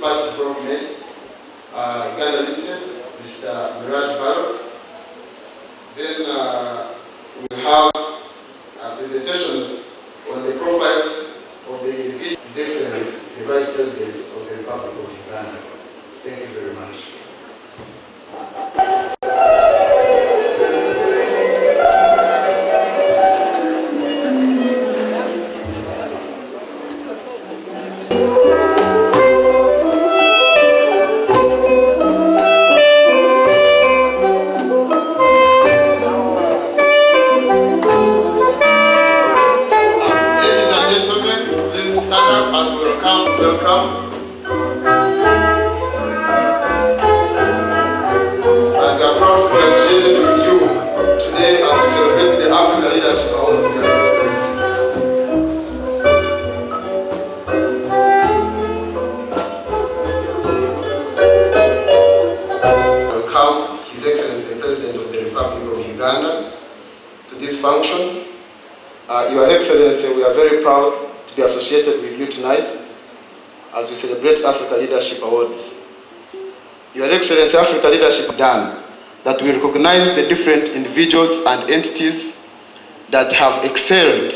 Tripartite Development, Uganda Limited, Mr. Miraj Barot. Then we have presentations on the profiles of the individual. His Excellency, the Vice President of the Republic of Uganda. Thank you very much. Function. Your Excellency, we are very proud to be associated with you tonight as we celebrate Africa Leadership Awards. Your Excellency, Africa Leadership is done that we recognize the different individuals and entities that have excelled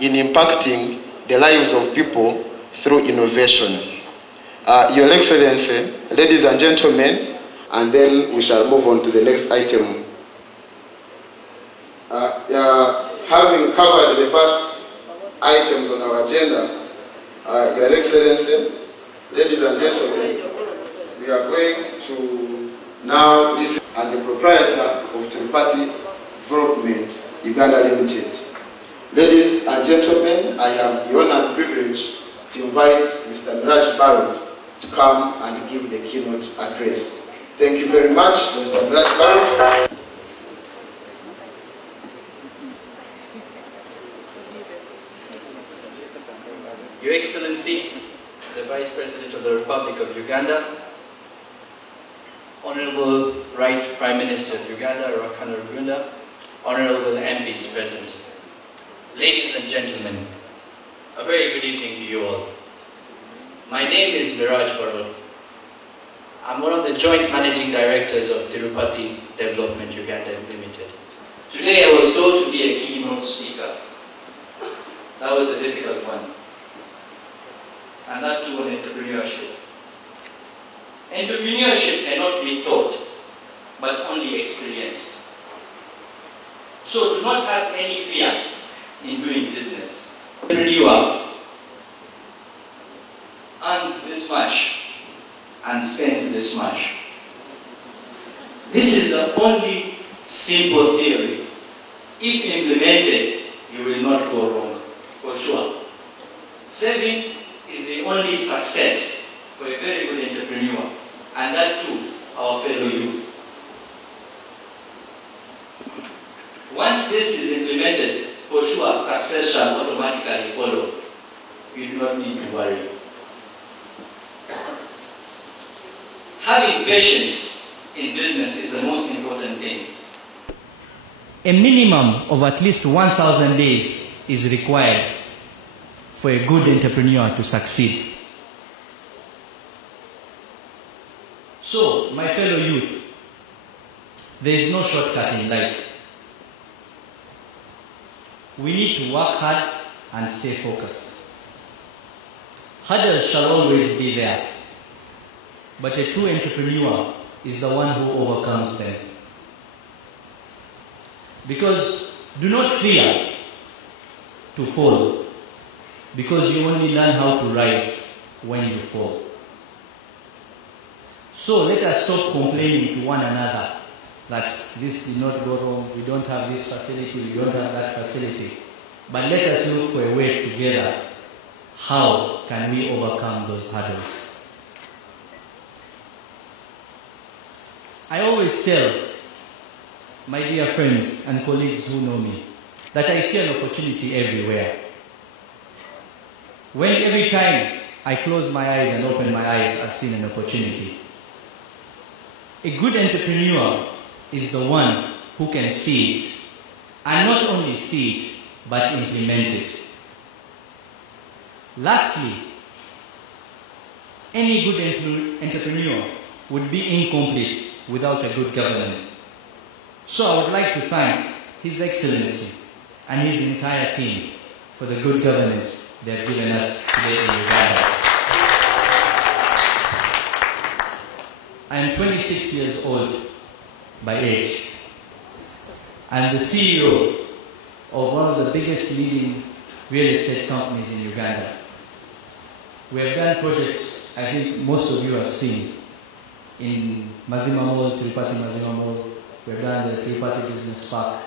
in impacting the lives of people through innovation. Your Excellency, ladies and gentlemen, and then we shall move on to the next item. Having covered the first items on our agenda, Your Excellency, ladies and gentlemen, we are going to now listen to the proprietor of Tripartite Development, Uganda Limited. Ladies and gentlemen, I have the honor and privilege to invite Mr. Miraj Barot to come and give the keynote address. Thank you very much, Mr. Miraj Barot. Your Excellency, the Vice President of the Republic of Uganda, Honorable Right Prime Minister of Uganda, Ruhakana Rugunda, Honorable MPs present, ladies and gentlemen, a very good evening to you all. My name is Miraj Barot. I'm one of the joint managing directors of Tripartite Development Uganda Limited. Today I was told to be a keynote speaker. That was a difficult one. And that too on entrepreneurship. Entrepreneurship cannot be taught, but only experienced. So do not have any fear in doing business. Entrepreneur earns this much and spends this much. This is the only simple theory. If implemented, you will not go wrong, for sure. Saving is the only success for a very good entrepreneur, and that too, our fellow youth. Once this is implemented, for sure, success shall automatically follow. You do not need to worry. Having patience in business is the most important thing. A minimum of at least 1,000 days is required for a good entrepreneur to succeed. So, my fellow youth, there is no shortcut in life. We need to work hard and stay focused. Hurdles shall always be there, but a true entrepreneur is the one who overcomes them. Because do not fear to fall, because you only learn how to rise when you fall. So let us stop complaining to one another that this did not go wrong, we don't have this facility, we don't have that facility. But let us look for a way together. How can we overcome those hurdles? I always tell my dear friends and colleagues who know me that I see an opportunity everywhere. When every time I close my eyes and open my eyes, I've seen an opportunity. A good entrepreneur is the one who can see it, and not only see it, but implement it. Lastly, any good entrepreneur would be incomplete without a good government. So I would like to thank His Excellency and his entire team for the good governance they have given us today in Uganda. I am 26 years old by age. I am the CEO of one of the biggest leading real estate companies in Uganda. We have done projects I think most of you have seen in Mazima Mall, Tirupati Mazima Mall. We have done the Tirupati Business Park.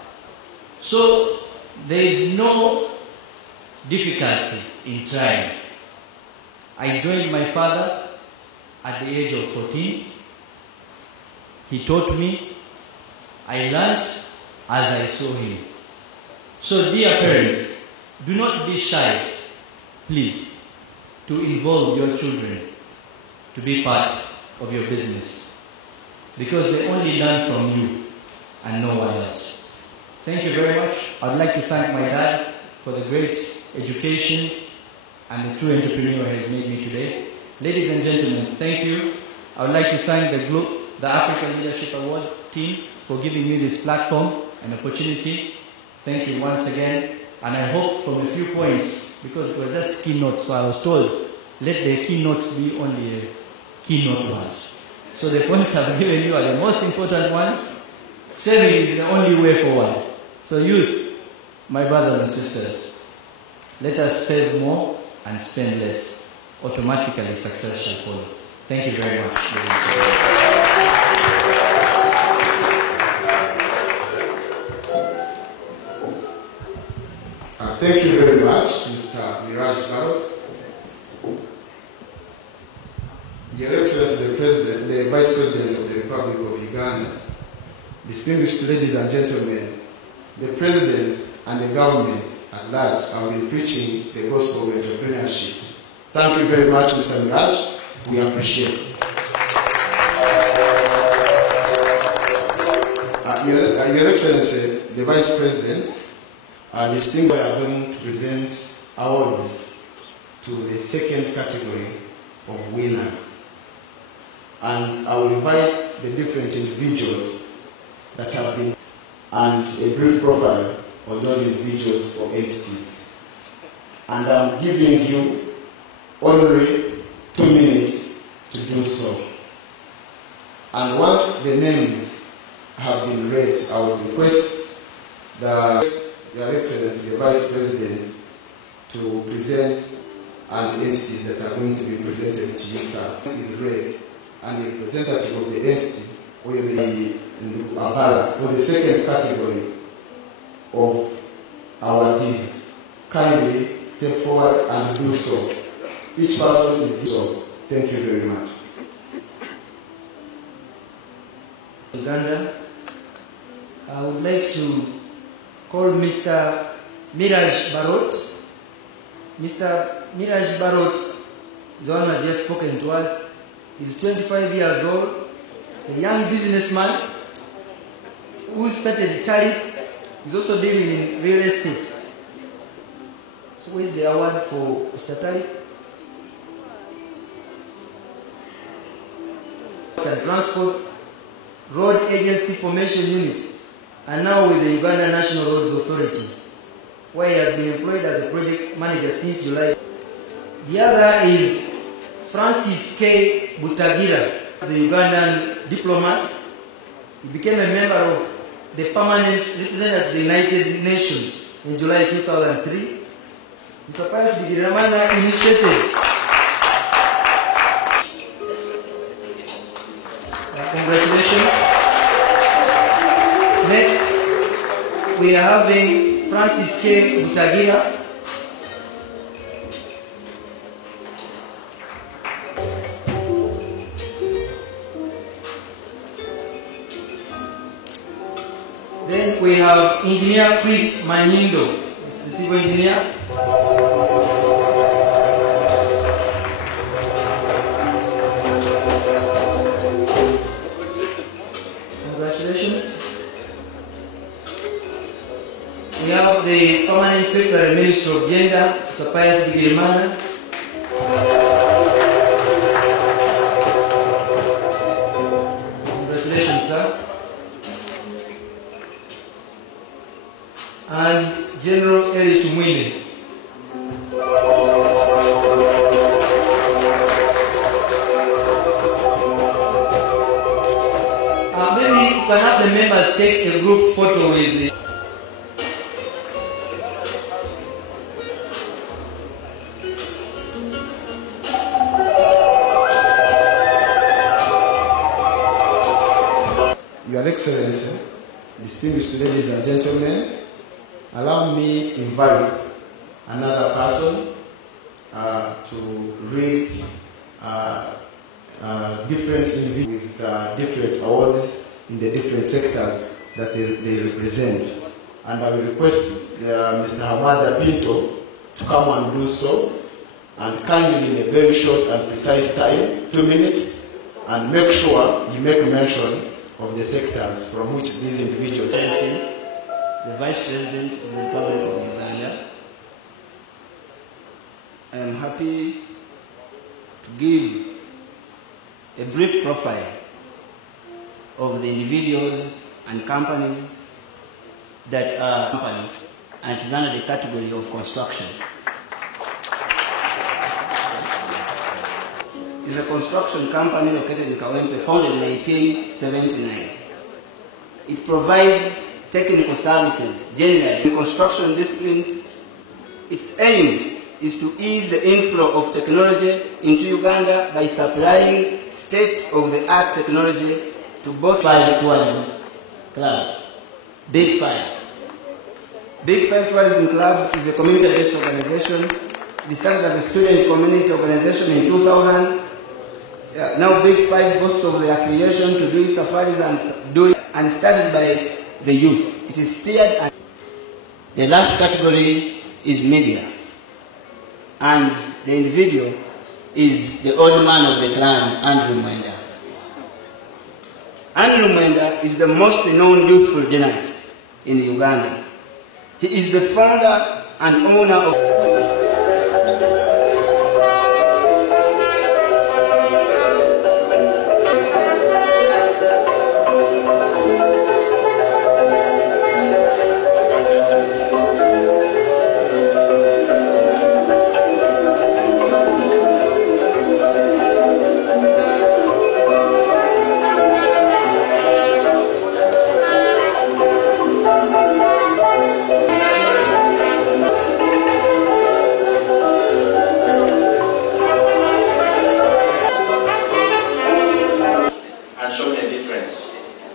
So there is no difficulty in trying. I joined my father at the age of 14. He taught me. I learned as I saw him. So dear parents, do not be shy, please, to involve your children to be part of your business, because they only learn from you and no one else. Thank you very much. I'd like to thank my dad for the great education and the true entrepreneur he has made me today. Ladies and gentlemen, thank you. I would like to thank the African Leadership Award team for giving me this platform and opportunity. Thank you once again. And I hope from a few points, because it was just keynotes, so I was told, let the keynotes be only keynote ones. So the points I've given you are the most important ones. Saving is the only way forward. So youth, my brothers and sisters, let us save more and spend less. Automatically success shall follow. Thank you very much. Thank you very much, Mr. Miraj Barot. Your Excellency, the Vice President of the Republic of Uganda, distinguished ladies and gentlemen, the President and the government at large have been preaching the gospel of entrepreneurship. Thank you very much, Mr. Miraj. We appreciate it. Your Excellency, the Vice President, distinguished, we are going to present awards to the second category of winners. And I will invite the different individuals that have been, and a brief profile of those individuals or entities. And I'm giving you only 2 minutes to do so. And once the names have been read, I will request Your Excellency, the Vice President, to present and the entities that are going to be presented to you, sir, is read, and the representative of the entity, or the Abala, for the second category of awardees, kindly step forward and do so. Each person is so. Thank you very much. Uganda, I would like to call Mr. Miraj Barot. Mr. Miraj Barot is the one who has just spoken to us. He's 25 years old, a young businessman who started Tariq. He's also dealing in real estate. So where is the award for Mr. Tariq? And Transport Road Agency Formation Unit, and now with the Uganda National Roads Authority, where he has been employed as a project manager since July. The other is Francis K. Butagira, the Ugandan diplomat. He became a member of the permanent representative of the United Nations in July 2003. Mr. Pius Bigiramana initiated. Congratulations. Next, we are having Francis K. Butagira. Then we have Engineer Chris Manindo, the civil engineer. Congratulations. We have the Permanent Secretary, Minister of Gender, Mr. Pius Bigirimana. the members take a group photo with the Your Excellency, distinguished ladies and gentlemen, allow me to invite another person to read different individuals with different awards in the different sectors that they represent. And I will request Mr. Hamada Pinto to come and do so, and kindly in a very short and precise time, 2 minutes, and make sure you make mention of the sectors from which these individuals. The Vice President of the Republic of Uganda, I am happy to give a brief profile of the individuals and companies that are company, and it is under the category of construction. It is a construction company located in Kawempe, founded in 1879. It provides technical services generally in construction disciplines. Its aim is to ease the inflow of technology into Uganda by supplying state-of-the-art technology to both Five Tourism Club. Big Five. Big Five Tourism Club is a community-based organization. It started as a student community organization in 2000. Now Big Five boasts of the affiliation to do safaris and started by the youth. It is tiered. And the last category is media, and the individual is the old man of the clan, Andrew Mwenda. Andrew Mwenda is the most known youthful journalist in Uganda. He is the founder and owner of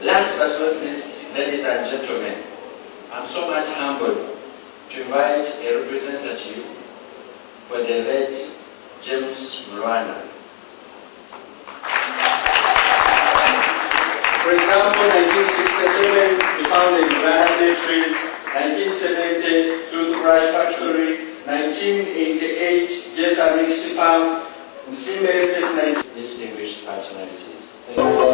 Last but not least, ladies and gentlemen, I'm so much humbled to invite a representative for the late James Mlwana. For example, 1967, he founded Uganda Batteries, 1970, Toothbrush Factory, 1988, Jessa Mixed Farm, distinguished personalities. Thank you.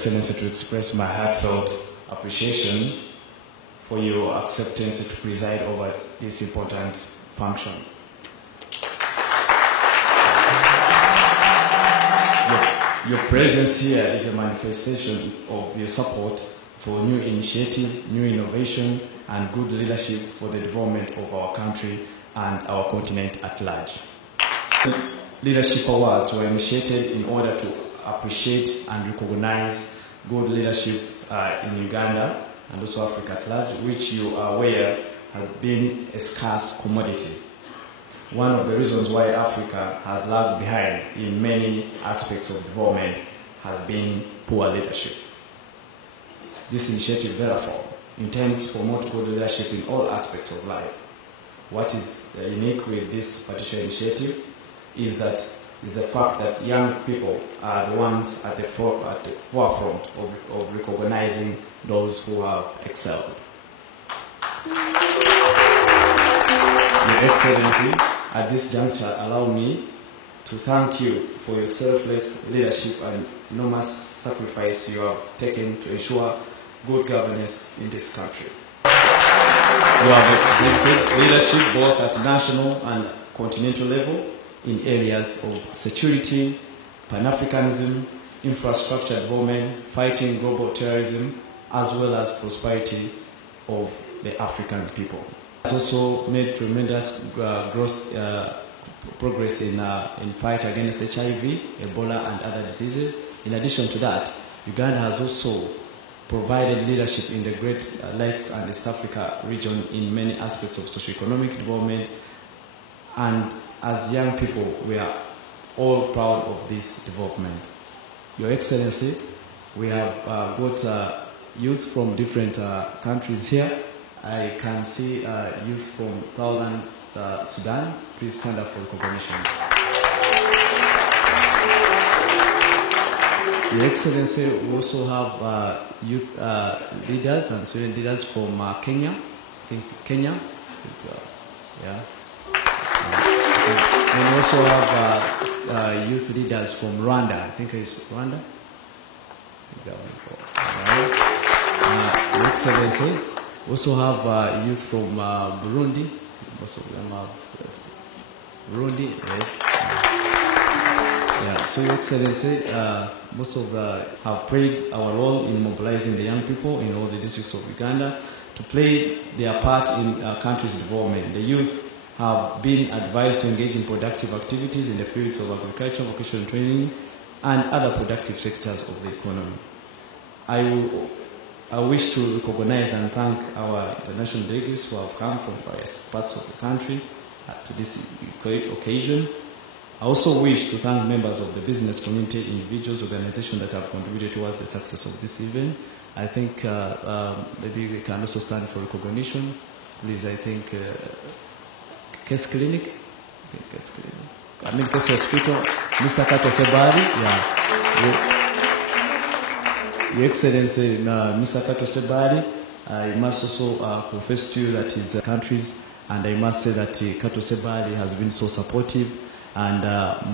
Excellency, to express my heartfelt appreciation for your acceptance to preside over this important function. Your presence here is a manifestation of your support for new initiative, new innovation, and good leadership for the development of our country and our continent at large. Leadership awards were initiated in order to appreciate and recognize good leadership in Uganda and also Africa at large, which you are aware has been a scarce commodity. One of the reasons why Africa has lagged behind in many aspects of development has been poor leadership. This initiative, therefore, intends to promote good leadership in all aspects of life. What is unique with this particular initiative is the fact that young people are the ones at the forefront of recognizing those who have excelled. Your Excellency, at this juncture, allow me to thank you for your selfless leadership and enormous sacrifice you have taken to ensure good governance in this country. You have exhibited leadership both at national and continental level in areas of security, Pan-Africanism, infrastructure development, fighting global terrorism, as well as prosperity of the African people. It has also made tremendous progress in fight against HIV, Ebola, and other diseases. In addition to that, Uganda has also provided leadership in the Great Lakes and East Africa region in many aspects of socio-economic development. And as young people, we are all proud of this development. Your Excellency, we have got youth from different countries here. I can see youth from Southern Sudan. Please stand up for recognition. Your Excellency, we also have youth leaders and student leaders from Kenya. I think Kenya. Yeah. And we also have youth leaders from Rwanda. I think it's Rwanda. Your Excellency, we also have youth from Burundi. Most of them have Burundi, yes. Yeah, so Your Excellency, most of have played our role in mobilizing the young people in all the districts of Uganda to play their part in our country's development. The youth have been advised to engage in productive activities in the fields of agriculture, vocational training, and other productive sectors of the economy. I wish to recognize and thank our international delegates who have come from various parts of the country to this great occasion. I also wish to thank members of the business community, individuals, organizations that have contributed towards the success of this event. I think maybe we can also stand for recognition. Please, I think Case Clinic, I mean Case Hospital, Mr. Kato Sebari, yeah. Your Excellency, Mr. Kato Sebari, I must also confess to you that his countries, and I must say that Kato Sebari has been so supportive, and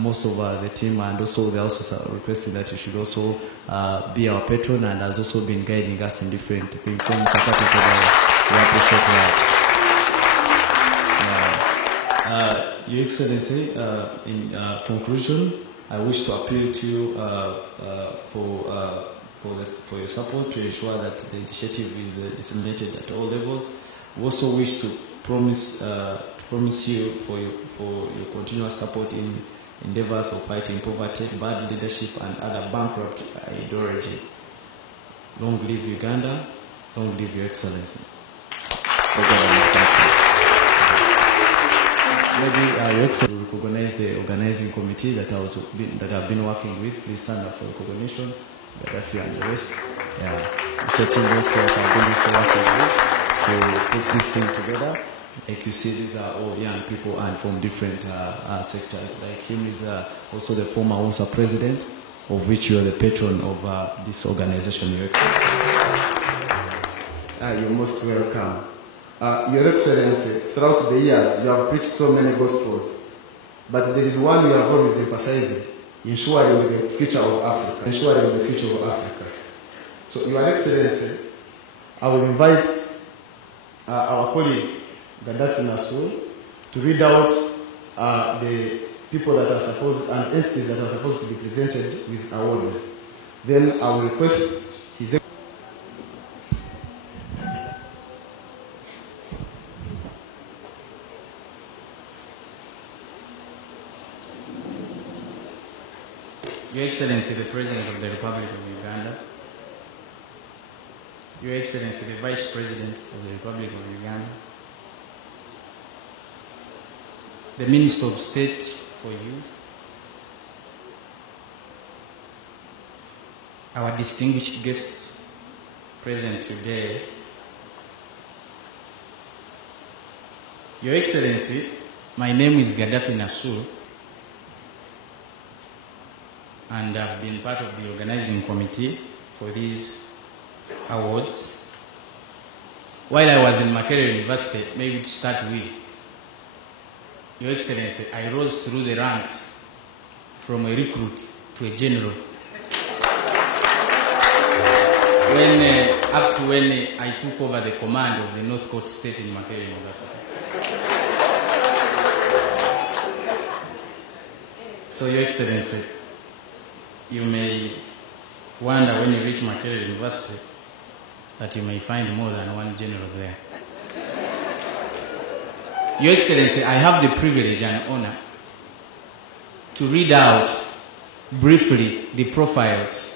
most of the team, and also they also requesting that you should also be our patron, and has also been guiding us in different things. So, Mr. Kato Sebari, we appreciate that. Your Excellency, in conclusion, I wish to appeal to you for your support to ensure that the initiative is disseminated at all levels. We also wish to promise you for your continuous support in endeavors of fighting poverty, bad leadership, and other bankrupt ideology. Long live Uganda. Long live Your Excellency. Maybe Your Excellency will recognize the organizing committee that I've been working with. Please stand up for recognition. Gaddafi and the rest. Yeah. The team themselves have been working with to put this thing together. Like you see, these are all young people and from different sectors. Like him is also the former ONSA president, of which you are the patron of this organization. Your You're most welcome. Your Excellency, throughout the years, you have preached so many gospels, but there is one you have always emphasized: ensuring the future of Africa. Ensuring the future of Africa. So, Your Excellency, I will invite our colleague Gaddafi Nasur to read out the people that are supposed and entities that are supposed to be presented with awards. Then I will request His Your Excellency, the President of the Republic of Uganda, Your Excellency, the Vice President of the Republic of Uganda, the Minister of State for Youth, our distinguished guests present today, Your Excellency, my name is Gaddafi Nasur, and I've been part of the organizing committee for these awards. While I was in Makerere University, maybe to start with, Your Excellency, I rose through the ranks from a recruit to a general. Up to when I took over the command of the North Coast State in Makerere University. So, Your Excellency, you may wonder when you reach Makerere University that you may find more than one general there. Your Excellency, I have the privilege and honor to read out briefly the profiles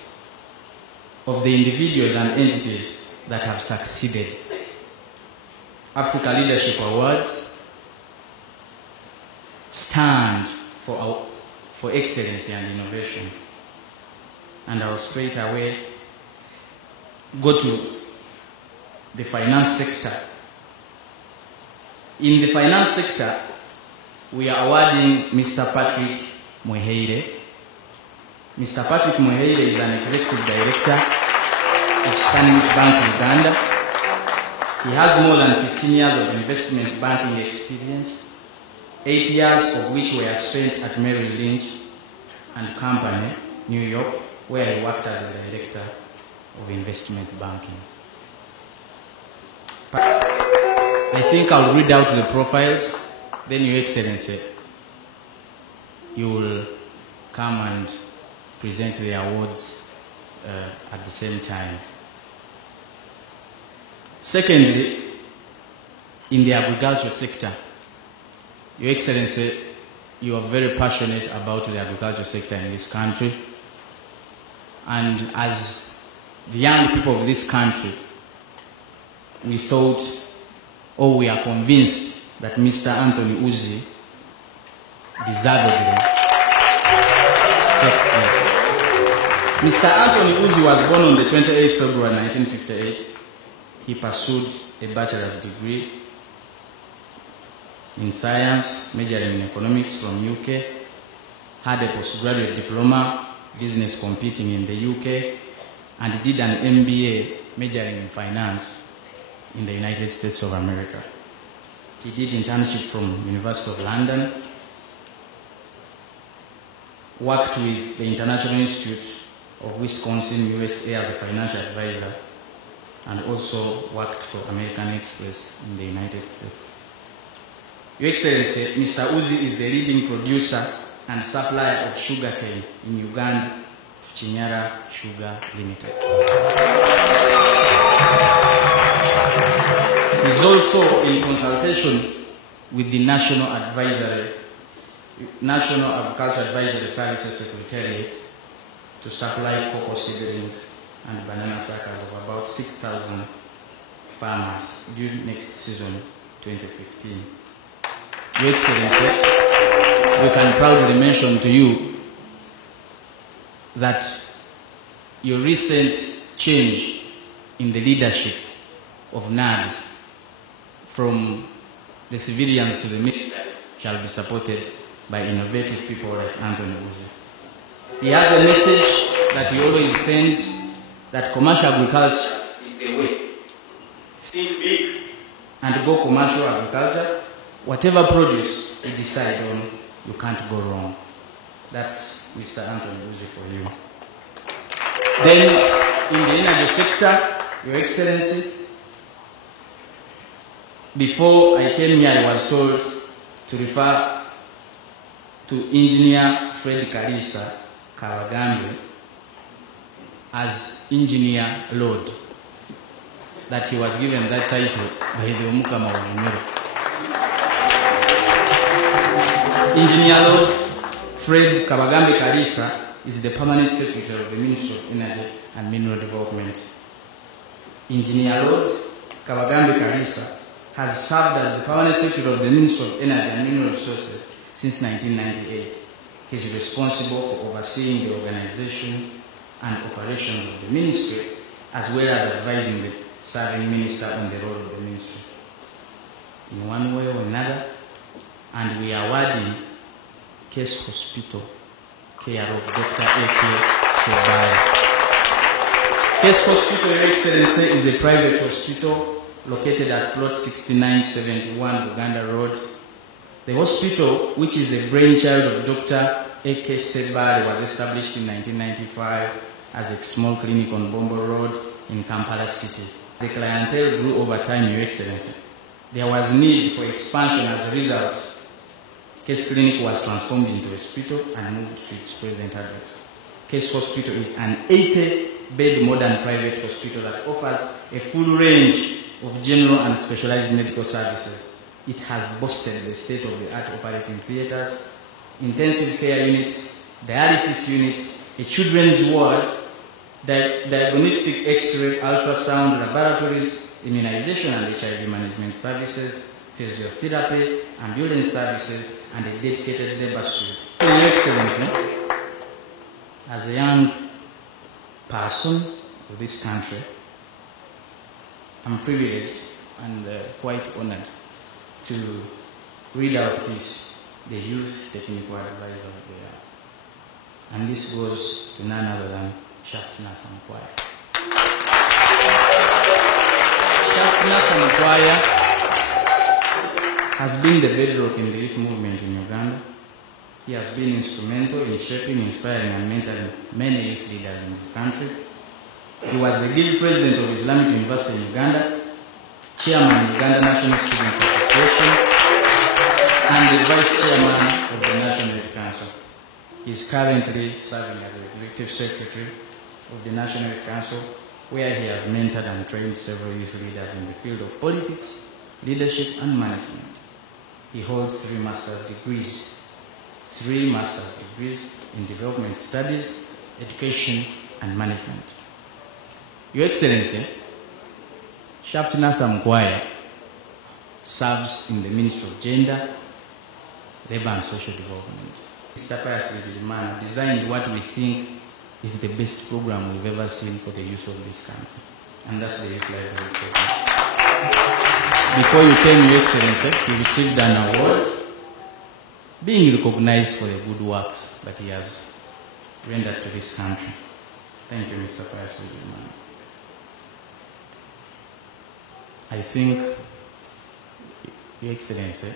of the individuals and entities that have succeeded. Africa Leadership Awards stand for excellency and innovation. And I'll straight away go to the finance sector. In the finance sector, we are awarding Mr. Patrick Mweheire. Mr. Patrick Mweheire is an executive director of Stanbic Bank Uganda. He has more than 15 years of investment banking experience, 8 years of which were spent at Merrill Lynch and Company, New York, where he worked as a director of investment banking. I think I'll read out the profiles, then Your Excellency, you will come and present the awards at the same time. Secondly, in the agriculture sector, Your Excellency, you are very passionate about the agriculture sector in this country. And as the young people of this country, we thought, or we are convinced, that Mr. Anthony Uzi deservedly takes this. Mr. Anthony Uzi was born on the 28th February 1958. He pursued a bachelor's degree in science, majoring in economics from UK, had a postgraduate diploma, business computing in the UK, and did an MBA majoring in finance in the United States of America. He did internship from University of London, worked with the International Institute of Wisconsin, USA as a financial advisor, and also worked for American Express in the United States. Your Excellency, Mr. Uzi is the leading producer and supplier of sugarcane in Uganda to Chinyara Sugar Limited. He is also in consultation with the National Agriculture Advisory Services Secretariat to supply cocoa seedlings and banana suckers of about 6,000 farmers during next season, 2015. Your Excellency, we can proudly mention to you that your recent change in the leadership of NADS from the civilians to the military shall be supported by innovative people like Anthony Uzi. He has a message that he always sends, that commercial agriculture is the way. Think big and go commercial agriculture. Whatever produce you decide on, you can't go wrong. That's Mr. Anthony Uzi for you. Then in the energy sector, Your Excellency. Before I came here, I was told to refer to Engineer Fred Kalisa Kabagambe as Engineer Lord, that he was given that title by the Omukama of Nyoro. Engineer Lord Fred Kabagambe Kalisa is the Permanent Secretary of the Ministry of Energy and Mineral Development. Engineer Lord Kabagambe Kalisa has served as the Permanent Secretary of the Ministry of Energy and Mineral Resources since 1998. He is responsible for overseeing the organization and operations of the ministry, as well as advising the serving minister on the role of the ministry in one way or another. And we are awarding Case Hospital care of Dr. A.K. Sebale. Case Hospital, Your Excellency, is a private hospital located at plot 6971 Uganda Road. The hospital, which is a brainchild of Dr. A.K. Sebale, was established in 1995 as a small clinic on Bombo Road in Kampala City. The clientele grew over time, Your Excellency. There was need for expansion. As a result, Case Clinic was transformed into a hospital and moved to its present address. Case Hospital is an 80-bed modern private hospital that offers a full range of general and specialized medical services. It has boasted the state-of-the-art operating theaters, intensive care units, dialysis units, a children's ward, diagnostic X-ray, ultrasound laboratories, immunization and HIV management services, physiotherapy, ambulance services, and a dedicated labor suite. Your Excellency, as a young person of this country, I'm privileged and quite honored to read out this, the Youth Technical Advisor of the Year. And this goes to none other than Shaftina Samkwaya. Shaftina Samkwaya has been the bedrock in the youth movement in Uganda. He has been instrumental in shaping, inspiring, and mentoring many youth leaders in the country. He was the guild president of Islamic University in Uganda, chairman of Uganda National Students Association, and the vice chairman of the National Youth Council. He is currently serving as the executive secretary of the National Youth Council, where he has mentored and trained several youth leaders in the field of politics, leadership, and management. He holds 3 master's degrees in development studies, education, and management. Your Excellency, Shaftina Samkwaya serves in the Ministry of Gender, Labour and Social Development. Mr. Pius Bigirimana designed what we think is the best program we've ever seen for the youth of this country, and that's the Youth Livelihood Program. Before you came, Your Excellency, he received an award, being recognized for the good works that he has rendered to this country. Thank you, Mr. Pius Bigirimana. I think, Your Excellency,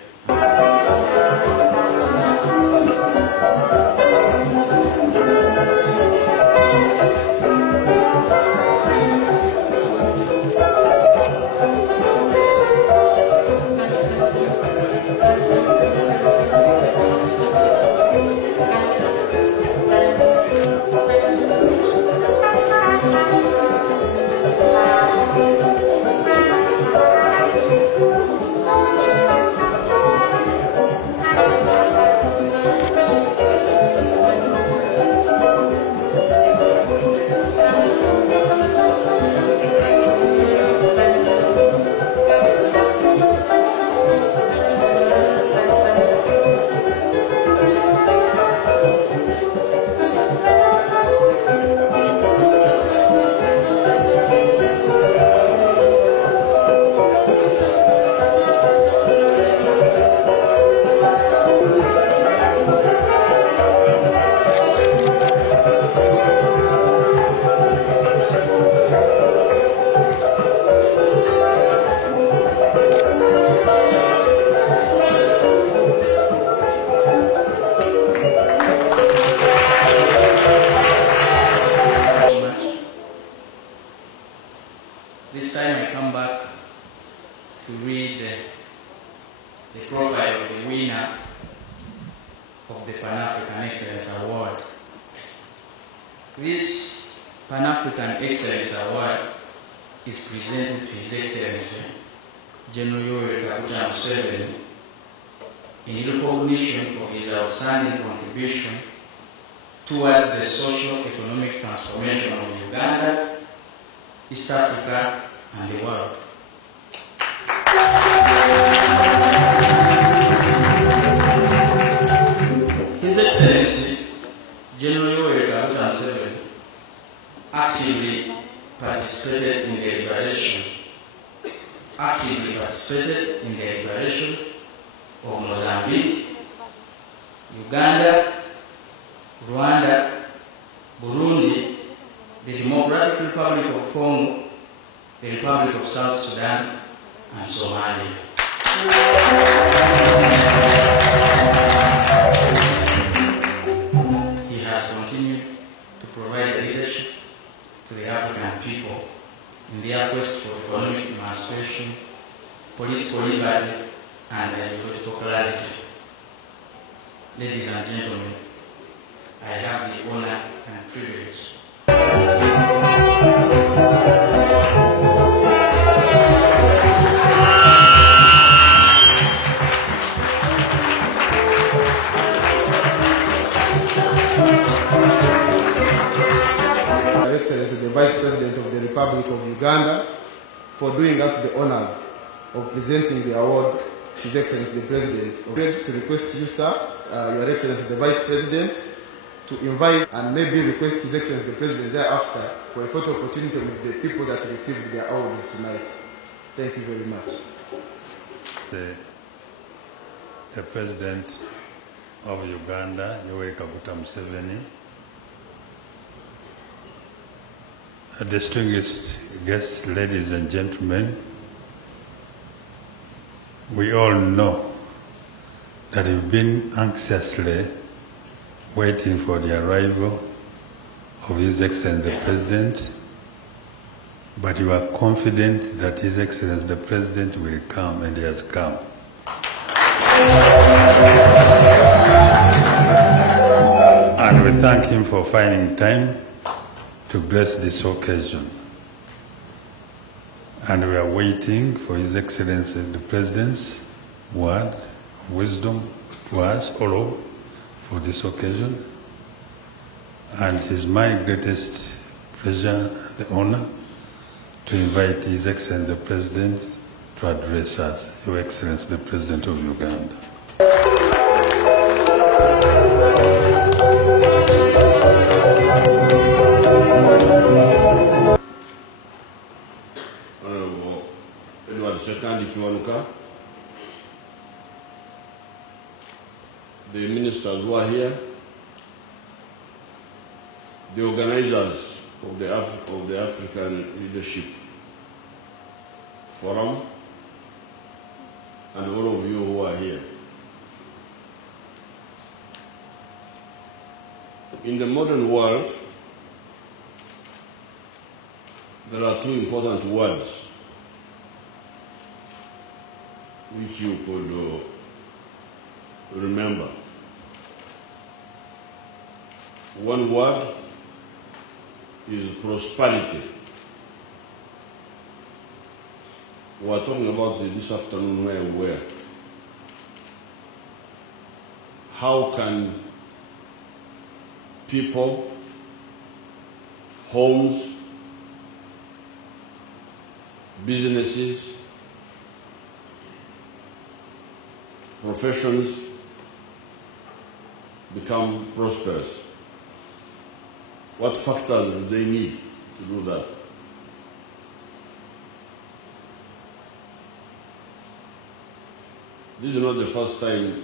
of the Pan-African Excellence Award. This Pan-African Excellence Award is presented to His Excellency General Yoweri Kaguta Museveni in recognition of his outstanding contribution towards the socio-economic transformation of Uganda, East Africa, and the world. His Excellency General Yoweri Kaguta Museveni actively participated in the liberation of Mozambique, Uganda, Rwanda, Burundi, the Democratic Republic of Congo, the Republic of South Sudan, and Somalia. He has continued to provide leadership to the African people in their quest for economic emancipation, political liberty, and ideological clarity. Ladies and gentlemen, I have the honor and privilege Your Excellency, the Vice President of the Republic of Uganda, for doing us the honors of presenting the award to His Excellency the President. I'm going to request you, sir, Your Excellency the Vice President, to invite and maybe request His Excellency the President thereafter for a photo opportunity with the people that received their awards tonight. Thank you very much. The President of Uganda, Yoweri Kaguta Museveni, distinguished guests, ladies and gentlemen, we all know that you've been anxiously waiting for the arrival of His Excellency the President, but you are confident that His Excellency the President will come, and he has come. And we thank him for finding time to grace this occasion. And we are waiting for His Excellency the President's word of wisdom to us all for this occasion. And it is my greatest pleasure and honor to invite His Excellency the President to address us, Your Excellency the President of Uganda. Honorable Edward Sekandi Kiwanuka, the ministers who are here, the organizers of the African Leadership Forum, and all of you who are here. In the modern world, there are two important words which you could remember. One word is prosperity. We are talking about this afternoon where we were. How can people, homes, businesses, professions become prosperous? What factors do they need to do that? This is not the first time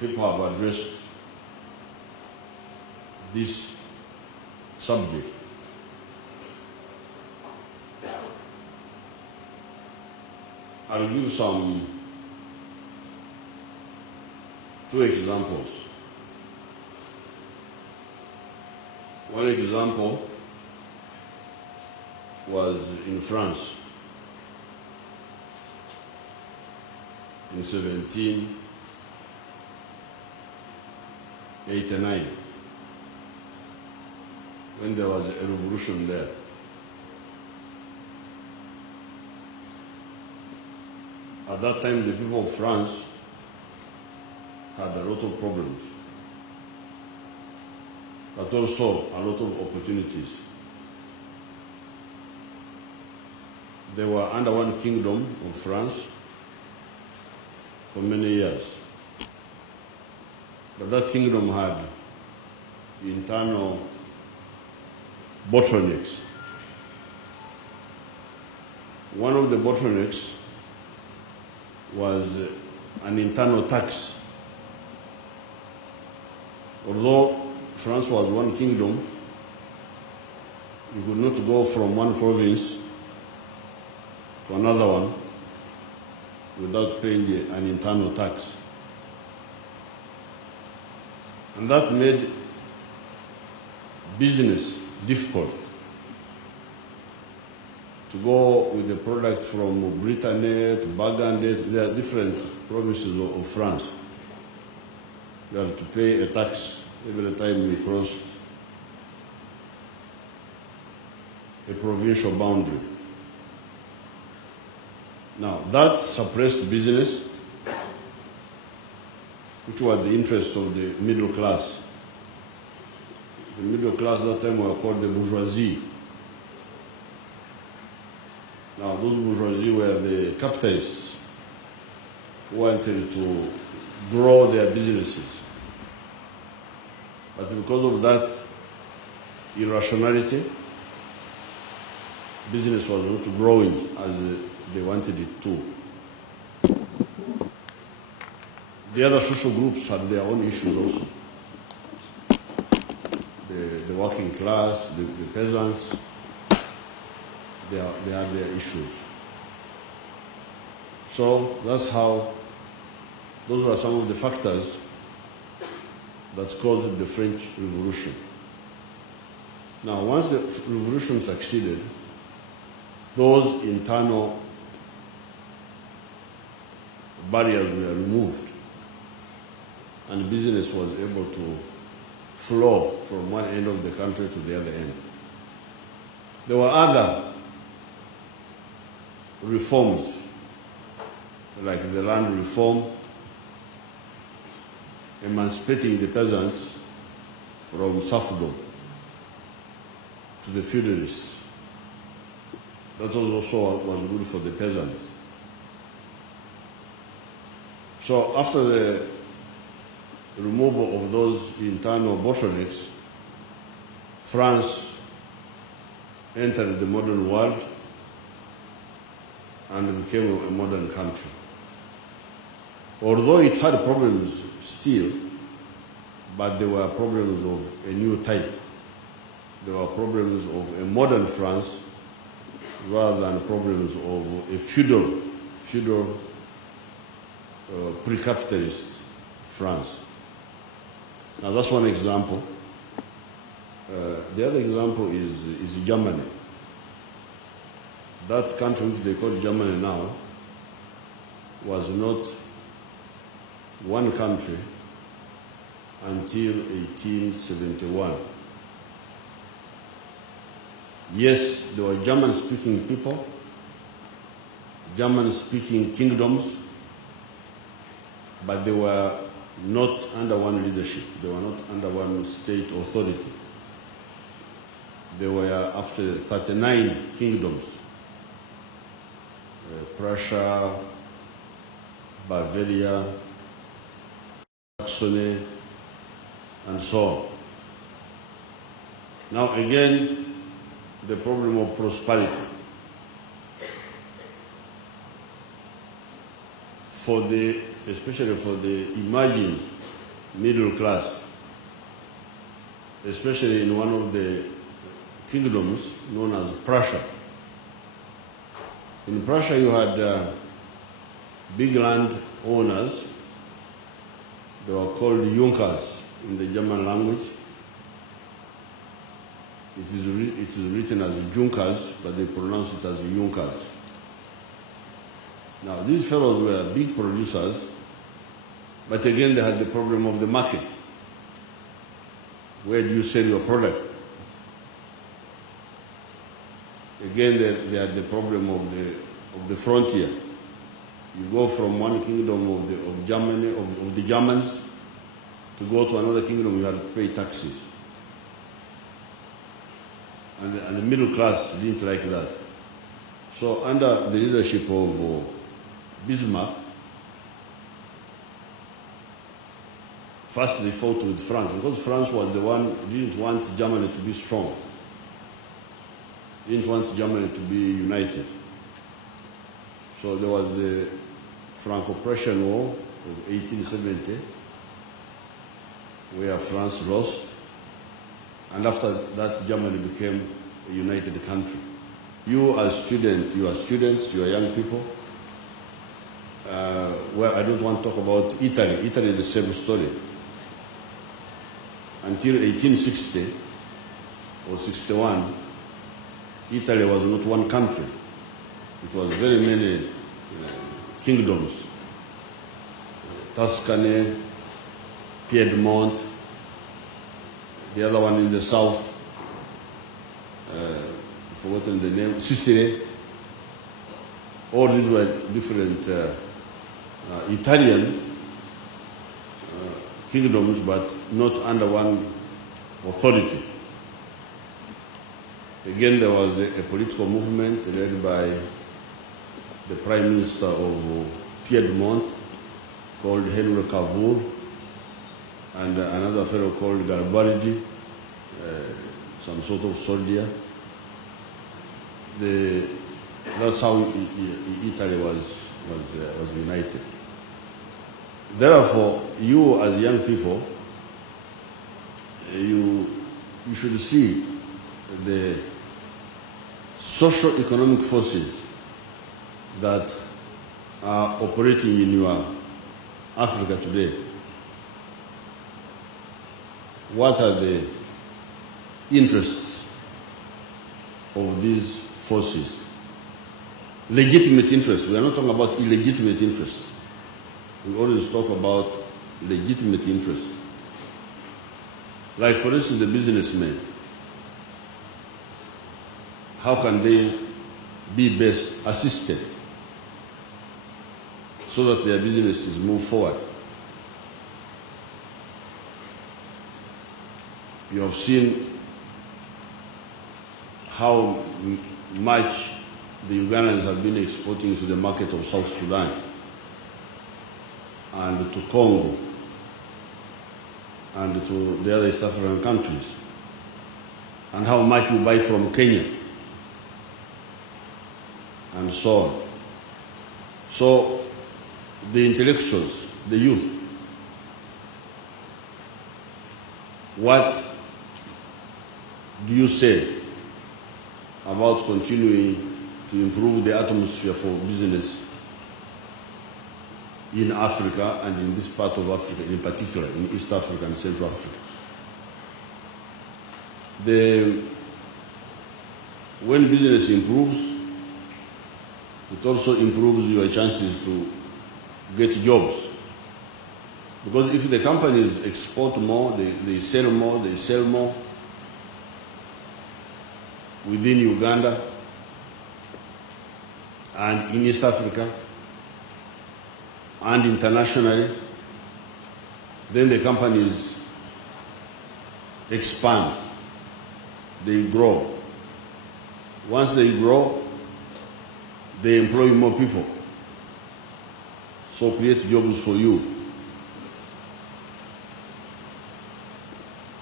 people have addressed this subject. I'll give two examples. One example was in France in 89, when there was a revolution there. At that time, the people of France had a lot of problems, but also a lot of opportunities. They were under one kingdom of France for many years. But that kingdom had internal bottlenecks. One of the bottlenecks was an internal tax. Although France was one kingdom, you could not go from one province to another one without paying an internal tax. And that made business difficult. To go with the product from Brittany to Burgundy, there are different provinces of France. You have to pay a tax every time you crossed a provincial boundary. Now, that suppressed business, which was the interest of the middle class. The middle class at that time were called the bourgeoisie. Now, those bourgeoisie were the capitalists who wanted to grow their businesses. But because of that irrationality, business was not growing as they wanted it to. The other social groups had their own issues also. The working class, the peasants, they had their issues. So that's how, those were some of the factors that caused the French Revolution. Now, once the revolution succeeded, those internal barriers were removed, and business was able to flow from one end of the country to the other end. There were other reforms, like the land reform, emancipating the peasants from serfdom to the feudalists. That was also was good for the peasants. So after the removal of those internal bottlenecks, France entered the modern world and became a modern country. Although it had problems still, but there were problems of a new type. There were problems of a modern France rather than problems of a feudal pre-capitalist France. Now that's one example. The other example is Germany. That country which they call Germany now was not one country until 1871. Yes, there were German-speaking people, German-speaking kingdoms, but they were not under one leadership. They were not under one state authority. There were up to 39 kingdoms. Prussia, Bavaria, Saxony, and so on. Now again, the problem of prosperity. Especially for the emerging middle class, especially in one of the kingdoms known as Prussia. In Prussia, you had big land owners. They were called Junkers in the German language. It is written as Junkers, but they pronounce it as Junkers. Now, these fellows were big producers, but again, they had the problem of the market. Where do you sell your product? Again, they had the problem of the frontier. You go from one kingdom of Germany, of the Germans, to go to another kingdom, you had to pay taxes. And the middle class didn't like that. So under the leadership of Bismarck, first they fought with France, because France was the one who didn't want Germany to be strong. Didn't want Germany to be united. So there was the Franco-Prussian War of 1870, where France lost, and after that Germany became a united country. You as students, you are students, you are young people. Well, I don't want to talk about Italy. Italy is the same story. Until 1860 or 61, Italy was not one country. It was very many kingdoms. Tuscany, Piedmont, the other one in the south, I've forgotten the name, Sicily. All these were different Italian kingdoms, but not under one authority. Again, there was a political movement led by the Prime Minister of Piedmont, called Henry Cavour, and another fellow called Garibaldi, some sort of soldier. That's how Italy was united. Therefore, you as young people, you should see the socio-economic forces that are operating in your Africa today. What are the interests of these forces? Legitimate interests. We are not talking about illegitimate interests. We always talk about legitimate interests. Like, for instance, the businessmen. How can they be best assisted so that their businesses move forward? You have seen how much the Ugandans have been exporting to the market of South Sudan and to Congo and to the other East African countries, and how much we buy from Kenya, and so on. So the intellectuals, the youth, what do you say about continuing to improve the atmosphere for business in Africa, and in this part of Africa in particular, in East Africa and Central Africa? When business improves, it also improves your chances to get jobs. Because if the companies export more, they sell more, within Uganda and in East Africa and internationally, then the companies expand, they grow. Once they grow, they employ more people, so create jobs for you.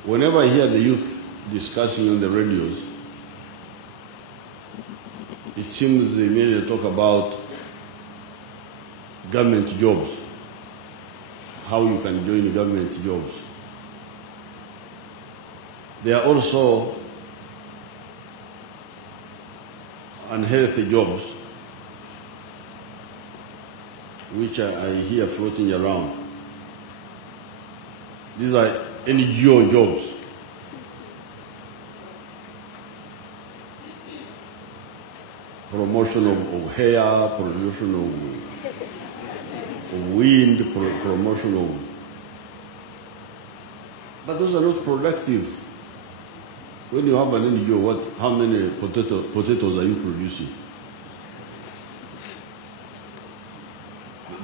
Whenever I hear the youth discussing on the radios, it seems they mainly talk about government jobs, how you can join government jobs. There are also unhealthy jobs which I hear floating around. These are NGO jobs. Promotion of hair, promotion of wind, promotion But those are not productive. When you have an NGO, how many potatoes are you producing?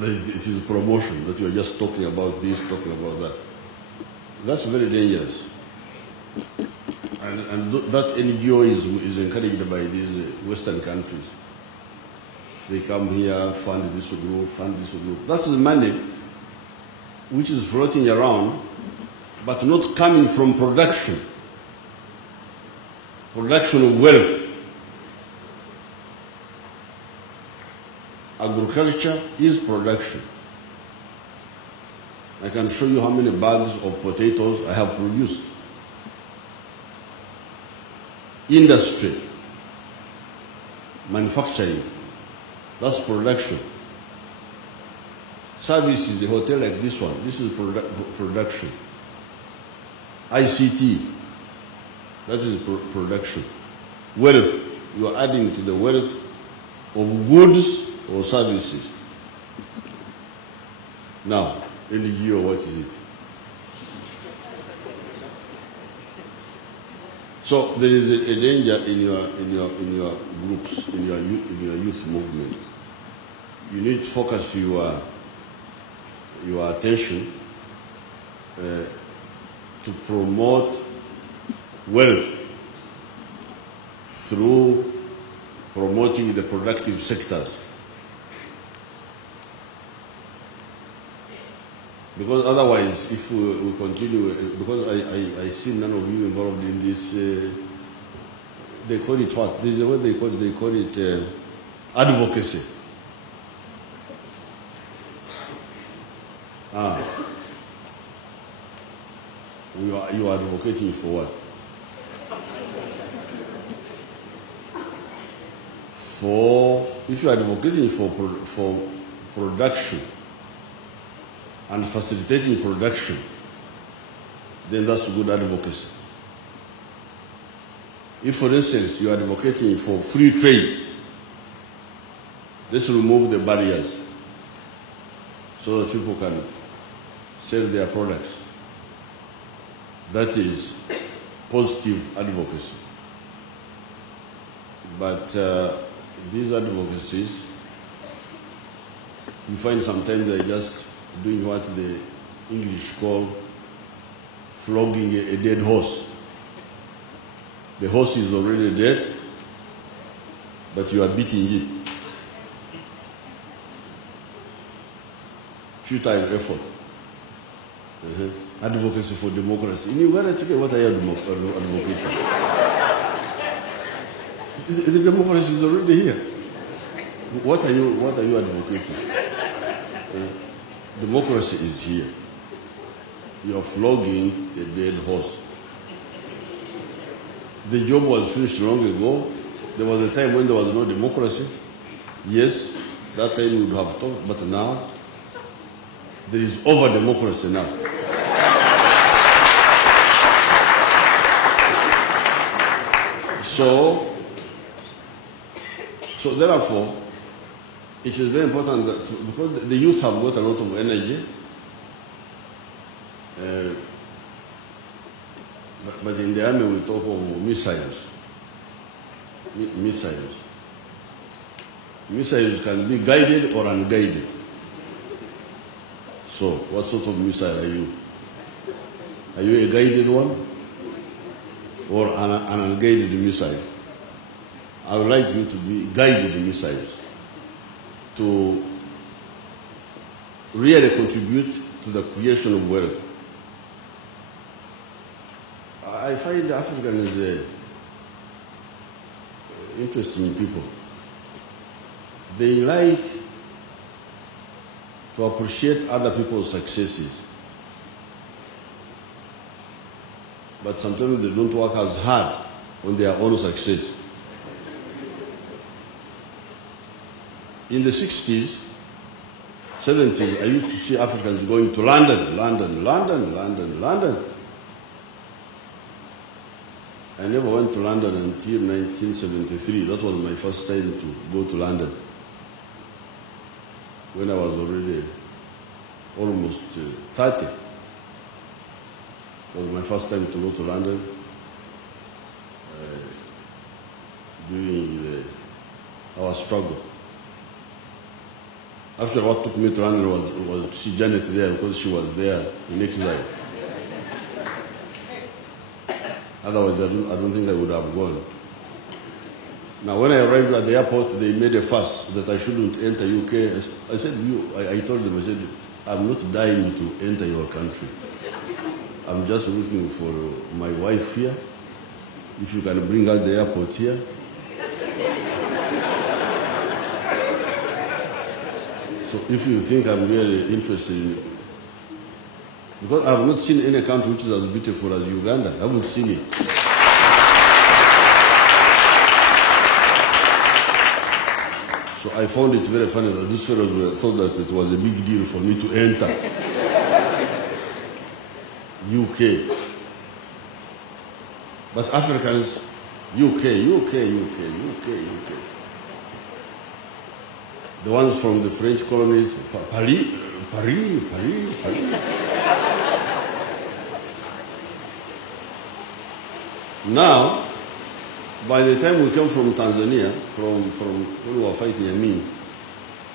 It is promotion that you are just talking about this, talking about that. That's very dangerous. And that NGO is encouraged by these Western countries. They come here, fund this group, fund this group. That's the money which is floating around, but not coming from production. Production of wealth. Agriculture is production. I can show you how many bags of potatoes I have produced. Industry, manufacturing, that's production. Services, a hotel like this one, this is production. ICT, that is production. Wealth, you are adding to the wealth of goods or services. Now, NGO, what is it? So there is a danger in your groups, in your youth movement. You need to focus your attention to promote wealth through promoting the productive sectors. Because otherwise, if we continue, because I see none of you involved in this, they call it what? There's a word they call it advocacy. You are advocating for what? If you are advocating for production and facilitating production, then that's good advocacy. If, for instance, you are advocating for free trade, let's remove the barriers so that people can sell their products. That is positive advocacy. But these advocacies, you find sometimes they're just doing what the English call flogging a dead horse. The horse is already dead, but you are beating it. Futile effort. Advocacy for democracy. In Uganda today, what are you advocating? The democracy is already here. What are you advocating? Democracy is here. You are flogging a dead horse. The job was finished long ago. There was a time when there was no democracy. Yes, that time we would have talked, but now there is over-democracy now. So therefore, it is very important that, because the youth have got a lot of energy, but in the army we talk of missiles. Missiles can be guided or unguided. So, what sort of missile are you? Are you a guided one or an unguided missile? I would like you to be guided missiles, to really contribute to the creation of wealth. I find Africans interesting people. They like to appreciate other people's successes, but sometimes they don't work as hard on their own success. In the 60s, 70s, I used to see Africans going to London. I never went to London until 1973. That was my first time to go to London, when I was already almost 30. It was my first time to go to London during our struggle. After what took me to London was to see Janet there because she was there in exile. Otherwise, I don't think I would have gone. Now, when I arrived at the airport, they made a fuss that I shouldn't enter UK. I said, I told them, I said, I'm not dying to enter your country. I'm just looking for my wife here. If you can bring her to the airport here. So if you think I'm really interested in it, because I have not seen any country which is as beautiful as Uganda. I haven't seen it. So I found it very funny that these fellows thought that it was a big deal for me to enter UK. But Africans, UK. The ones from the French colonies, Paris. Now, by the time we came from Tanzania, from when we were fighting Amin,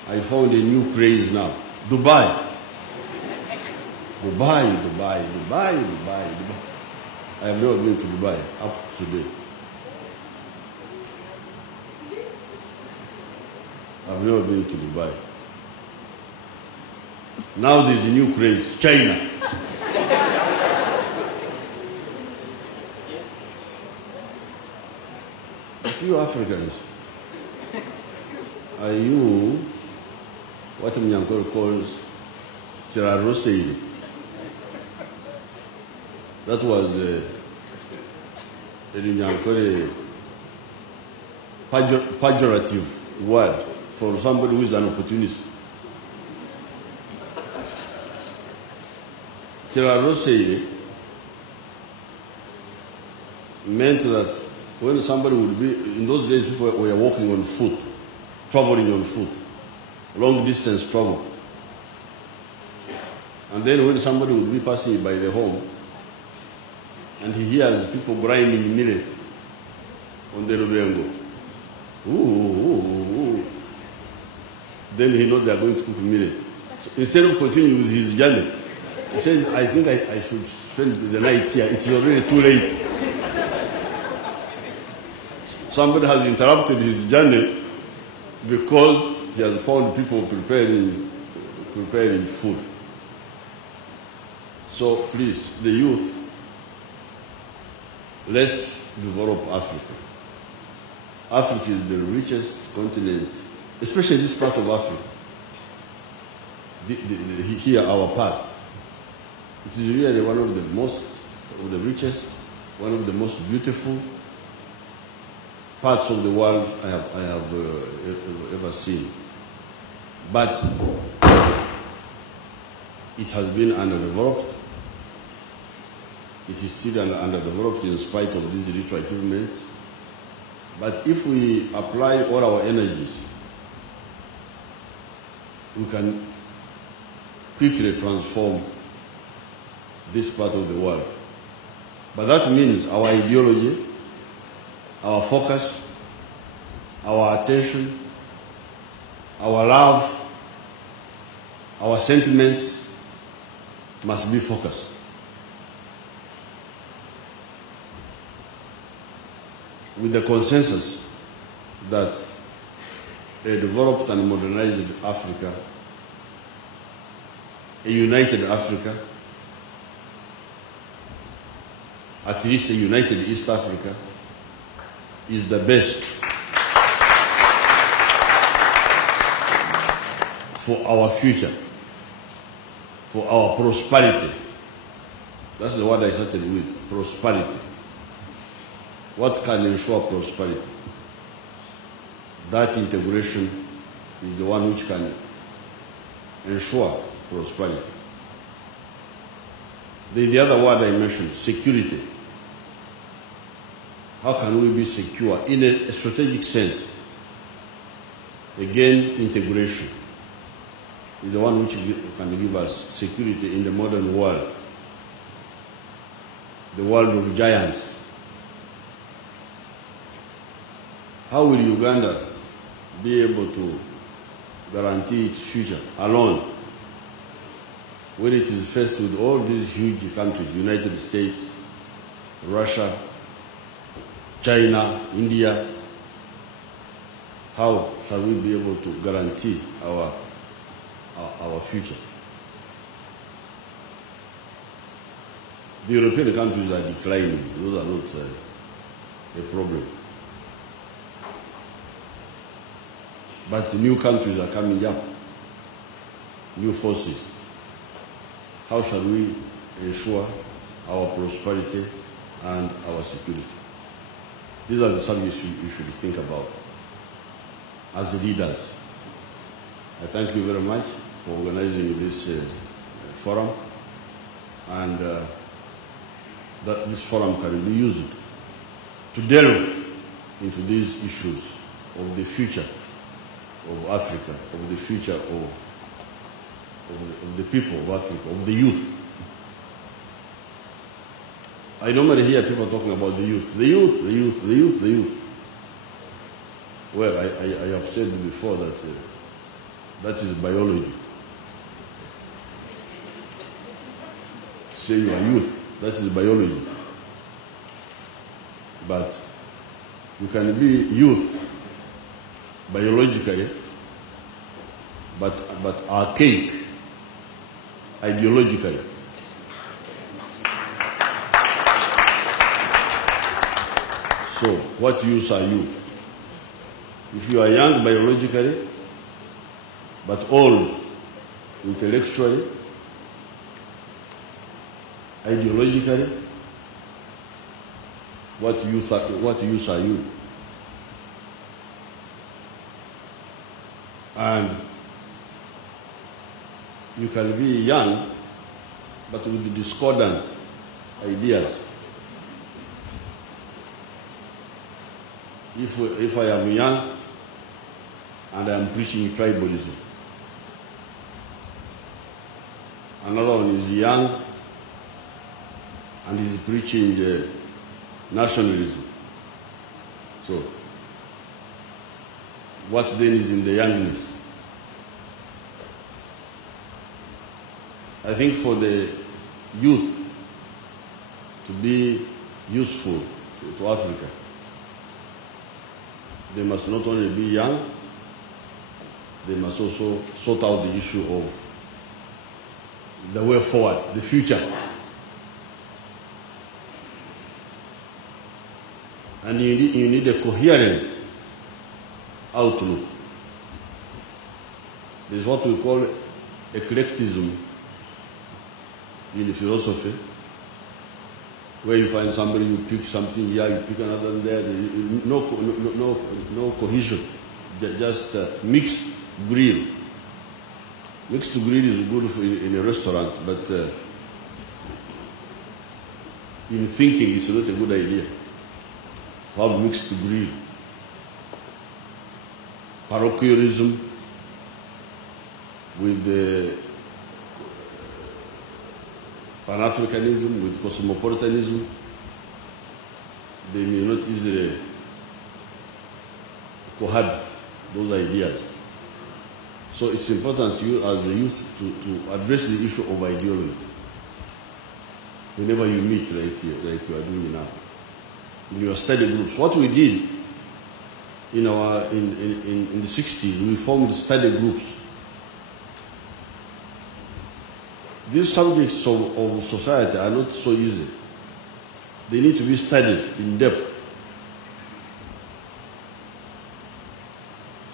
I found a new craze now. Dubai. I have never been to Dubai up to today. I've never been to Dubai. Now there's a new craze, China. But you Africans, are you what Mnyankore calls Chirarosei? That was a Mnyankore pejorative word for somebody who is an opportunist. Chirarosei meant that when somebody would be, in those days people were walking on foot, traveling on foot, long distance travel. And then when somebody would be passing by the home and he hears people grinding millet on the Rubengo, then he knows they are going to cook millet. So instead of continuing with his journey, he says, I think I should spend the night here. It's already too late. Somebody has interrupted his journey because he has found people preparing food. So please, the youth, let's develop Africa. Africa is the richest continent, especially this part of Africa. Here, our part. It is really one of the richest, one of the most beautiful parts of the world I have ever seen. But it has been underdeveloped. It is still underdeveloped in spite of these rich achievements. But if we apply all our energies, we can quickly transform this part of the world. But that means our ideology, our focus, our attention, our love, our sentiments must be focused. With the consensus that a developed and modernized Africa, a united Africa, at least a united East Africa, is the best for our future, for our prosperity. That's the word I started with, prosperity. What can ensure prosperity? That integration is the one which can ensure prosperity. The other word I mentioned, security. How can we be secure in a strategic sense? Again, integration is the one which can give us security in the modern world. the world of giants. How will Uganda be able to guarantee its future alone when it is faced with all these huge countries, United States, Russia, China, India? How shall we be able to guarantee our future? The European countries are declining. Those are not a problem. But new countries are coming up, new forces. How shall we ensure our prosperity and our security? These are the subjects you should think about as leaders. I thank you very much for organizing this forum, and that this forum can be used to delve into these issues of the future of Africa, of the future of the people of Africa, of the youth. I normally hear people talking about the youth. The youth, the youth, the youth, the youth. Well, I have said before that that is biology. Say you are youth, that is biology. But you can be youth biologically, but archaic ideologically. So, what use are you? If you are young biologically, but old intellectually, ideologically, what use are you? And you can be young, but with discordant ideas. If I am young and I am preaching tribalism, another one is young and is preaching nationalism. So, what then is in the youngness? I think for the youth to be useful to Africa, they must not only be young, they must also sort out the issue of the way forward, the future. And you need a coherent outlook. This is what we call eclecticism in philosophy, where you find somebody, you pick something here, you pick another there, no cohesion, just mixed grill. Mixed grill is good in a restaurant, but in thinking it's not a good idea to have mixed grill. Parochialism with Pan-Africanism, with cosmopolitanism, they may not easily cohabit, those ideas. So it's important to you as a youth to address the issue of ideology whenever you meet, like you are doing now, in your study groups. What we did in the 60s, we formed study groups. These subjects of society are not so easy. They need to be studied in depth.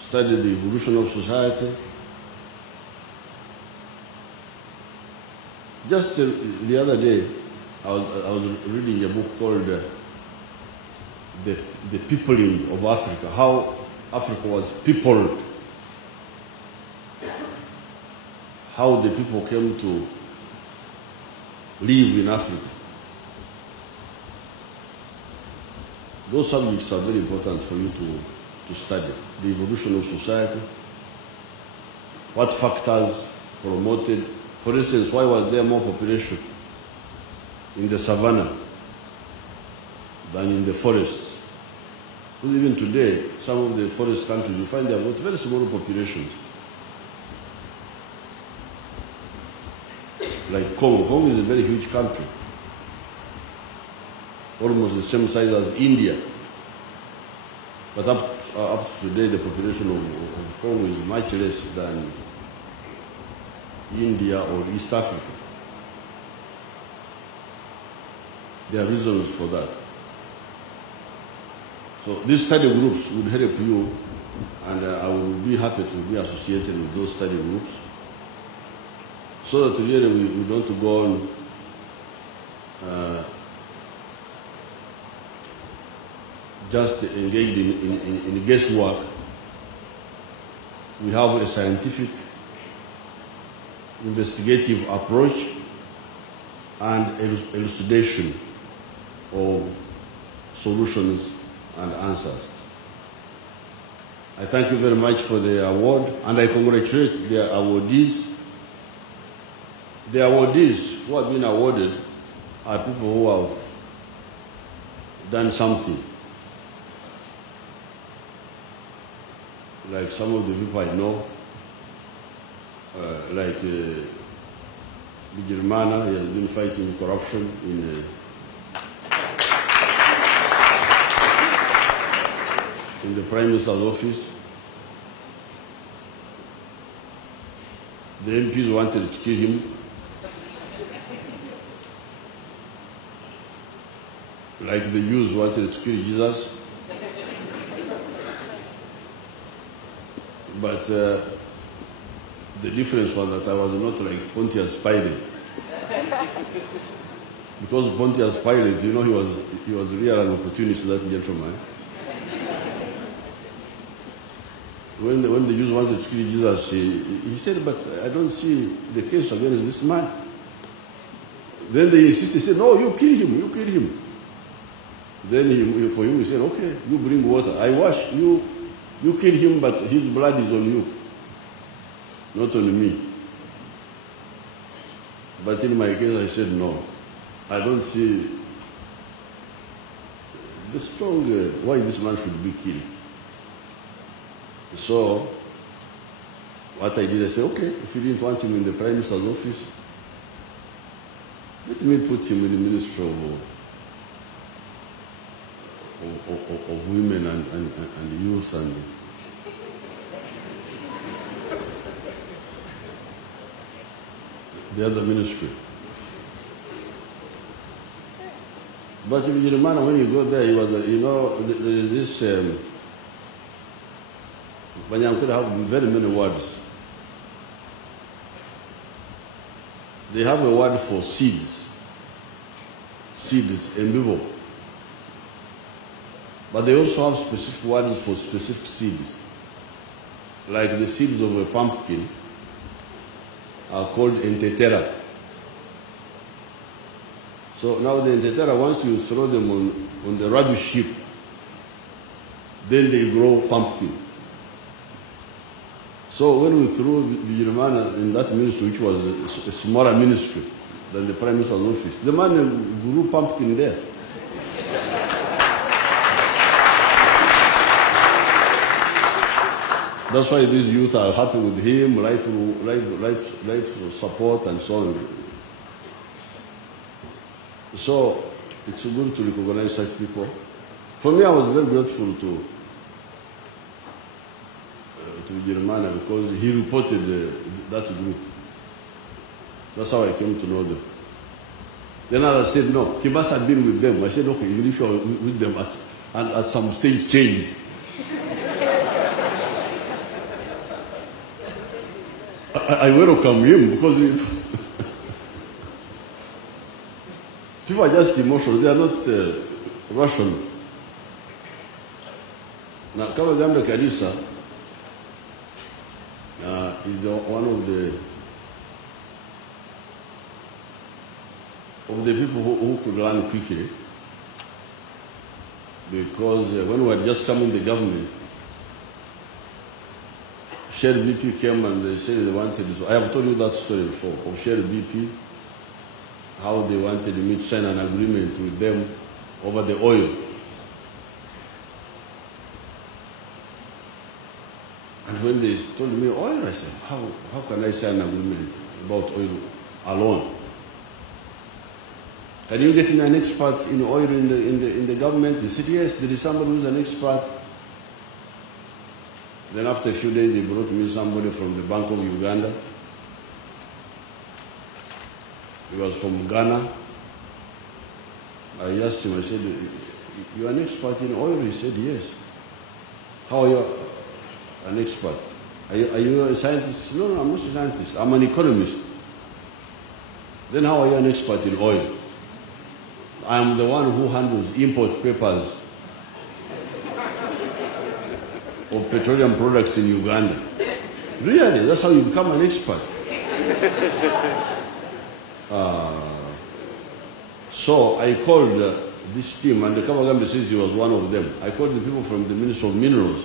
Study the evolution of society. Just the other day, I was reading a book called The Peopling of Africa, how Africa was peopled, how the people came to live in Africa. Those subjects are very important for you to study. The evolution of society, what factors promoted. For instance, why was there more population in the savannah than in the forests. Because even today, some of the forest countries, you find they have got very small populations. Like Congo. Congo is a very huge country, almost the same size as India. But up to today, the population of Congo is much less than India or East Africa. There are reasons for that. So these study groups would help you, and I would be happy to be associated with those study groups, so that really we don't go on just engaged in guesswork. We have a scientific, investigative approach and elucidation of solutions and answers. I thank you very much for the award, and I congratulate the awardees. The awardees who have been awarded are people who have done something. Like some of the people I know, like Bigirimana, he has been fighting corruption in the Prime Minister's office. The MPs wanted to kill him. Like the Jews wanted to kill Jesus. But the difference was that I was not like Pontius Pilate. Because Pontius Pilate, you know, he was really an opportunist, that gentleman. When the Jews wanted to kill Jesus, he said, but I don't see the case against this man. Then they insisted, he said, no, you kill him, you kill him. Then for him, he said, okay, you bring water. I wash, you kill him, but his blood is on you, not on me. But in my case, I said, no, I don't see the strong, why this man should be killed. So, what I did, I said, okay, if you didn't want him in the Prime Minister's office, let me put him in the Ministry of Women and Youth and the other ministry. But in Bigirimana, when you go there, he was, you know, there is this, Banyankuru have very many words. They have a word for seeds. Seeds, embibo. But they also have specific words for specific seeds. Like the seeds of a pumpkin are called entetera. So now the entetera, once you throw them on the rubbish heap, then they grow pumpkin. So when we threw Bigirimana in that ministry, which was a smaller ministry than the Prime Minister's office, the man grew pumpkin there. That's why these youth are happy with him, life support and so on. So it's good to recognize such people. For me, I was very grateful to Bigirimana because he reported that group. That's how I came to know them. Then others said, no, he must have been with them. I said, okay, even if you're with them, at some stage change. I welcome him because people are just emotional. They are not rational. Now, Kama Gambe Kanisa is one of the people who could learn quickly, because when we had just come in the government, Shell BP came and they said they wanted to, I have told you that story before, of Shell BP, how they wanted me to sign an agreement with them over the oil. And when they told me oil, I said, how can I sign an agreement about oil alone? Can you get me an expert in oil in the government? They said, yes, there is somebody who's an expert. Then after a few days, they brought me somebody from the Bank of Uganda. He was from Ghana. I asked him, I said, you're an expert in oil? He said, yes. How are you an expert? Are you a scientist? He said, no, I'm not a scientist. I'm an economist. Then how are you an expert in oil? I'm the one who handles import papers of petroleum products in Uganda. Really, that's how you become an expert. So I called this team, and the Kabagambe says he was one of them. I called the people from the Ministry of Minerals.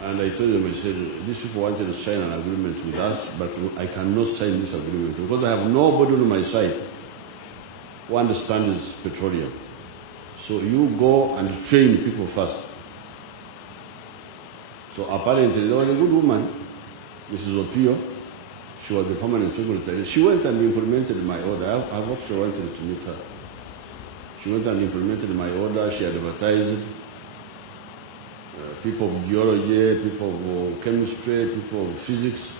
And I told them, I said, these people wanted to sign an agreement with us, but I cannot sign this agreement because I have nobody on my side who understands petroleum. So you go and train people first. So apparently there was a good woman, Mrs. Opio. She was the permanent secretary. She went and implemented my order. I actually wanted to meet her. She went and implemented my order. She advertised. People of geology, people of chemistry, people of physics,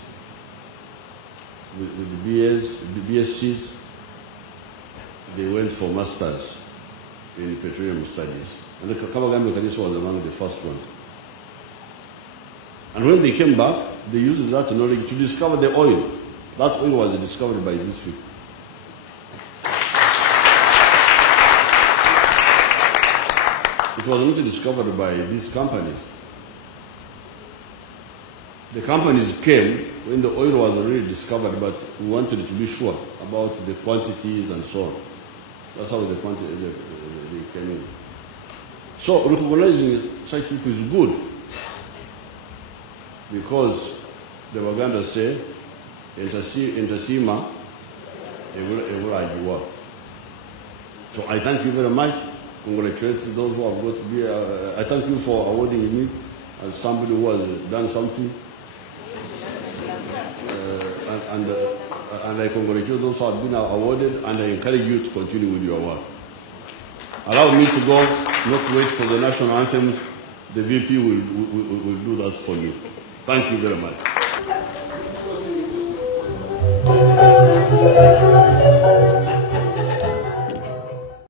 with the BScs. They went for masters in petroleum studies. And the Kabagambe Kanisa was among the first ones. And when they came back, they used that knowledge to discover the oil. That oil was discovered by these people. It was not discovered by these companies. The companies came when the oil was already discovered, but we wanted to be sure about the quantities and so on. That's how the quantity they came in. So recognizing such people is good, because the Waganda say, "Entasima, evulajiwa." So I thank you very much. Congratulate those who have got to be. I thank you for awarding me as somebody who has done something. And I congratulate those who have been awarded, and I encourage you to continue with your work. Allow me to go, not wait for the national anthems. The VP will do that for you. Thank you very much.